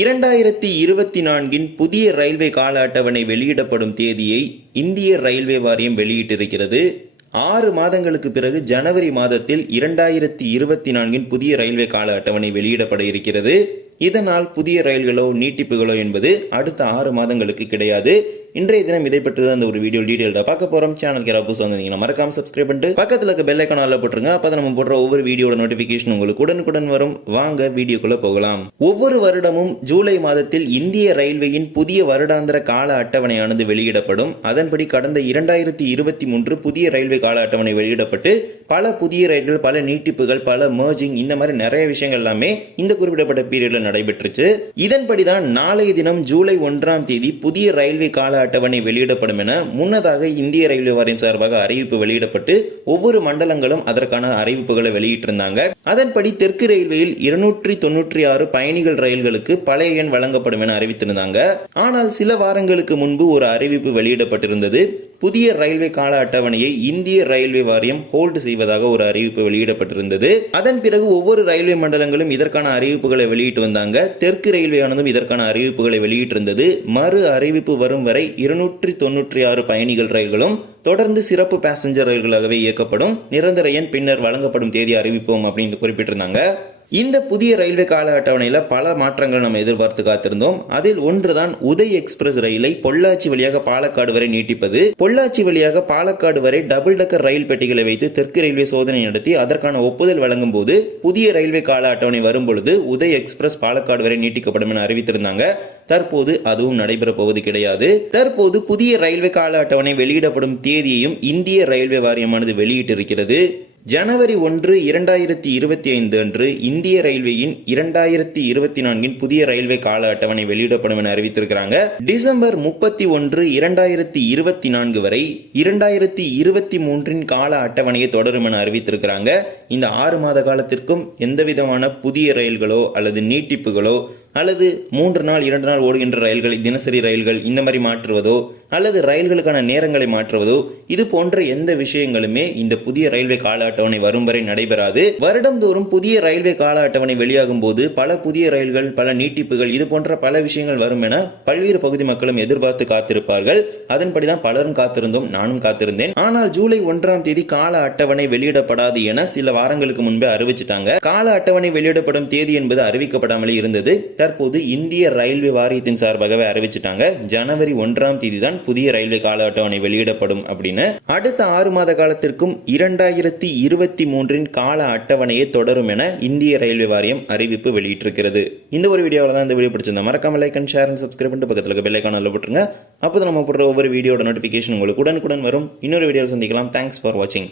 இரண்டாயிரத்தி இருபத்தி நான்கின் புதிய ரயில்வே கால அட்டவணை வெளியிடப்படும் தேதியை இந்திய ரயில்வே வாரியம் வெளியிட்டிருக்கிறது. ஆறு மாதங்களுக்கு பிறகு ஜனவரி மாதத்தில் இரண்டாயிரத்தி இருபத்தி நான்கின் புதிய ரயில்வே கால அட்டவணை வெளியிடப்பட இருக்கிறது. இதனால் புதிய ரயில்களோ நீட்டிப்புகளோ என்பது அடுத்த ஆறு மாதங்களுக்கு கிடையாது. இன்றைய தினம் இதை பற்றி தான் இந்த ஒரு வீடியோ டீடைல்டாக பார்க்க போகிறோம் சேனலுக்கு யாராவது புதுசாக வந்தீங்கன்னா மறக்காம சப்ஸ்கிரைப் பண்ணிட்டு பக்கத்தில் இருக்க பெல் ஐக்கான அதில் போட்டுருங்க. அப்போ நம்ம போடுற ஒவ்வொரு வீடியோட நோட்டிஃபிகேஷன் உங்களுக்கு உடனுக்குடன் வரும். வாங்க வீடியோக்குள்ள போகலாம். ஒவ்வொரு வருடமும் ஜூலை மாதத்தில் இந்திய ரயில்வேயின் புதிய வருடாந்திர கால அட்டவணையானது வெளியிடப்படும். அதன்படி கடந்த இரண்டாயிரத்தி இருபத்தி மூன்று புதிய ரயில்வே கால அட்டவணை வெளியிடப்பட்டு பல புதிய ரயில்கள் பல நீட்டிப்புகள் பல மர்ஜிங் இந்த மாதிரி நிறைய விஷயங்கள் எல்லாமே இந்த குறிப்பிடப்பட்ட பீரியடில் நடைபெற்றுச்சு. இதன்படி தான் நாளைய தினம் ஜூலை ஒன்றாம் தேதி புதிய ரயில்வே கால அட்டவணை வெளியிடப்படும் என முன்னதாக இந்திய ரயில்வே வாரியம் சார்பாக அறிவிப்பு வெளியிடப்பட்டு ஒவ்வொரு மண்டலங்களும் அதற்கான அறிவிப்புகளை வெளியிட்டிருந்தாங்க. அதன்படி தெற்கு ரயில்வேயில் இருநூற்றி தொன்னூற்றி ஆறு பயணிகள் ரயில்களுக்கு பழைய எண் வழங்கப்படும் என அறிவித்திருந்தாங்க. ஆனால் சில வாரங்களுக்கு முன்பு ஒரு அறிவிப்பு வெளியிடப்பட்டிருந்தது. புதிய ரயில்வே கால அட்டவணையை இந்திய ரயில்வே வாரியம் ஹோல்டு செய்வதாக ஒரு அறிவிப்பு வெளியிடப்பட்டிருந்தது. அதன் பிறகு ஒவ்வொரு ரயில்வே மண்டலங்களும் இதற்கான அறிவிப்புகளை வெளியிட்டு வந்தாங்க. தெற்கு ரயில்வேயானதும் இதற்கான அறிவிப்புகளை வெளியிட்டிருந்தது. மறு அறிவிப்பு வரும் வரை இருநூற்றி தொன்னூற்றி ஆறு பயணிகள் ரயில்களும் தொடர்ந்து சிறப்பு பேசஞ்சர் ரயில்களாகவே இயக்கப்படும். நிரந்தர எண் பின்னர் வழங்கப்படும் தேதி அறிவிப்போம் அப்படின்னு குறிப்பிட்டிருந்தாங்க. இந்த புதிய ரயில்வே கால அட்டவணையில் பல மாற்றங்கள் நம்ம எதிர்பார்த்து காத்திருந்தோம். அதில் ஒன்றுதான் உதய் எக்ஸ்பிரஸ் ரயிலை பொள்ளாச்சி வழியாக பாலக்காடு வரை நீட்டிப்பது. பொள்ளாச்சி வழியாக பாலக்காடு வரை டபுள் டக்கர் ரயில் பெட்டிகளை வைத்து தெற்கு ரயில்வே சோதனை நடத்தி அதற்கான ஒப்புதல் வழங்கும் போது புதிய ரயில்வே கால அட்டவணை வரும் பொழுது உதய் எக்ஸ்பிரஸ் பாலக்காடு வரை நீட்டிக்கப்படும் என அறிவித்திருந்தாங்க. தற்போது அதுவும் நடைபெறப் போவது கிடையாது. தற்போது புதிய ரயில்வே கால அட்டவணை வெளியிடப்படும் தேதியையும் இந்திய ரயில்வே வாரியமானது வெளியிட்டிருக்கிறது. ஜனவரி ஒன்று இரண்டாயிரத்தி இருபத்தி ஐந்து அன்று இந்திய ரயில்வேயின் இரண்டாயிரத்தி இருபத்தி நான்கின் புதிய ரயில்வே கால அட்டவணை வெளியிடப்படும் என அறிவித்திருக்கிறாங்க. டிசம்பர் முப்பத்தி ஒன்று இரண்டாயிரத்தி இருபத்தி நான்கு வரை இரண்டாயிரத்தி இருபத்தி மூன்றின் கால அட்டவணையை தொடரும் என அறிவித்திருக்கிறாங்க. இந்த ஆறு மாத காலத்திற்கும் எந்தவிதமான புதிய ரயில்களோ அல்லது நீட்டிப்புகளோ அல்லது மூன்று நாள் இரண்டு நாள் ஓடுகின்ற ரயில்களை தினசரி ரயில்கள் இந்த மாதிரி மாற்றுவதோ அல்லது ரயில்களுக்கான நேரங்களை மாற்றுவதோ இது போன்ற எந்த விஷயங்களுமே இந்த புதிய ரயில்வே கால அட்டவணை வரும் வரை நடைபெறாது. வருடந்தோறும் புதிய ரயில்வே கால அட்டவணை வெளியாகும் போது பல புதிய ரயில்கள் பல நீட்டிப்புகள் இது போன்ற பல விஷயங்கள் வரும் என பல்வேறு பகுதி மக்களும் எதிர்பார்த்து காத்திருப்பார்கள். அதன்படிதான் பலரும் காத்திருந்தோம் நானும் காத்திருந்தேன். ஆனால் ஜூலை ஒன்றாம் தேதி கால அட்டவணை வெளியிடப்படாது என சில வாரங்களுக்கு முன்பே அறிவிச்சிட்டாங்க. கால அட்டவணை வெளியிடப்படும் தேதி என்பது அறிவிக்கப்படாமலே இருந்தது. தற்போது இந்திய ரயில்வே வாரியத்தின் சார்பாகவே அறிவிச்சிட்டாங்க. ஜனவரி ஒன்றாம் தேதி தான் புதிய ரயில்வே கால அட்டவணை வெளியிடப்படும் அப்படின்னு அடுத்த ஆறு மாத காலத்திற்கும் இரண்டாயிரத்தி இருபத்தி மூன்றின் கால அட்டவணையை தொடரும் என இந்திய ரயில்வே வாரியம் அறிவிப்பு வெளியிட்டிருக்கிறது. இந்த ஒரு வீடியோவில் தான் இந்த வீடியோ பிடிச்சிருந்தா மறக்காம like and share and subscribe பண்ணிட்டு பக்கத்தில் இருக்க பெல்லைக்கான போட்டுருங்க. அப்போ நம்ம போடுற ஒவ்வொரு வீடியோட நோட்டிஃபிகேஷன் உங்களுக்கு உடனுக்குடன் வரும். இன்னொரு வீடியோவில் சந்திக்கலாம். தேங்க்ஸ் ஃபார் வாட்சிங்